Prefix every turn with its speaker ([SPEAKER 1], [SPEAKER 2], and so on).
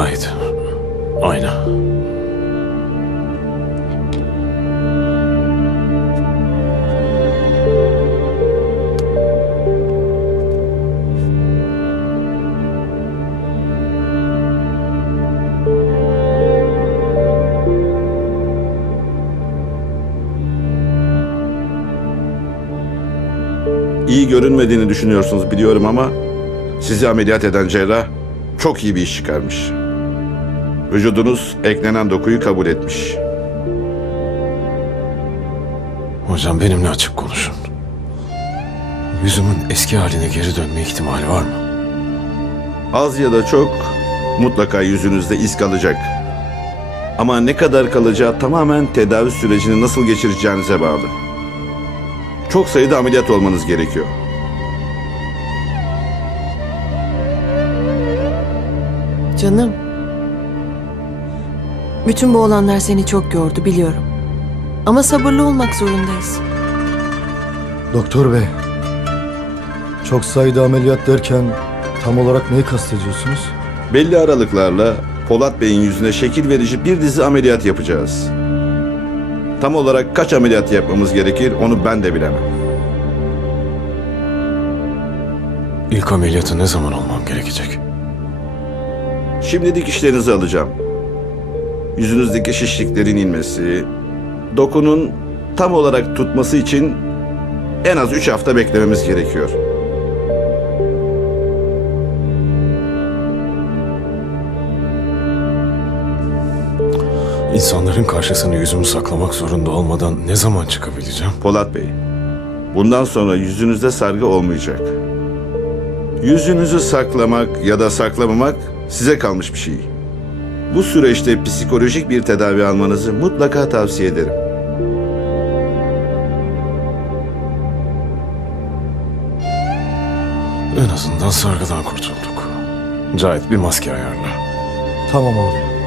[SPEAKER 1] Cahit. Aynı.
[SPEAKER 2] İyi görünmediğini düşünüyorsunuz biliyorum ama sizi ameliyat eden cerrah çok iyi bir iş çıkarmış. Vücudunuz eklenen dokuyu kabul etmiş.
[SPEAKER 1] Hocam benimle açık konuşun. Yüzümün eski haline geri dönme ihtimali var mı?
[SPEAKER 2] Az ya da çok mutlaka yüzünüzde iz kalacak. Ama ne kadar kalacağı tamamen tedavi sürecini nasıl geçireceğinize bağlı. Çok sayıda ameliyat olmanız gerekiyor.
[SPEAKER 3] Canım. Bütün bu olanlar seni çok gördü biliyorum. Ama sabırlı olmak zorundayız.
[SPEAKER 4] Doktor bey, çok sayıda ameliyat derken tam olarak neyi kastediyorsunuz?
[SPEAKER 2] Belli aralıklarla Polat Bey'in yüzüne şekil verici bir dizi ameliyat yapacağız. Tam olarak kaç ameliyat yapmamız gerekir onu ben de bilemem.
[SPEAKER 1] İlk ameliyatı ne zaman olmam gerekecek?
[SPEAKER 2] Şimdi dikişlerinizi alacağım. Yüzünüzdeki şişliklerin inmesi, dokunun tam olarak tutması için en az üç hafta beklememiz gerekiyor.
[SPEAKER 1] İnsanların karşısına yüzümü saklamak zorunda olmadan ne zaman çıkabileceğim?
[SPEAKER 2] Polat Bey, bundan sonra yüzünüzde sargı olmayacak. Yüzünüzü saklamak ya da saklamamak size kalmış bir şey. Bu süreçte psikolojik bir tedavi almanızı mutlaka tavsiye ederim.
[SPEAKER 1] En azından sargıdan kurtulduk. Cahit bir maske ayarla.
[SPEAKER 4] Tamam abi.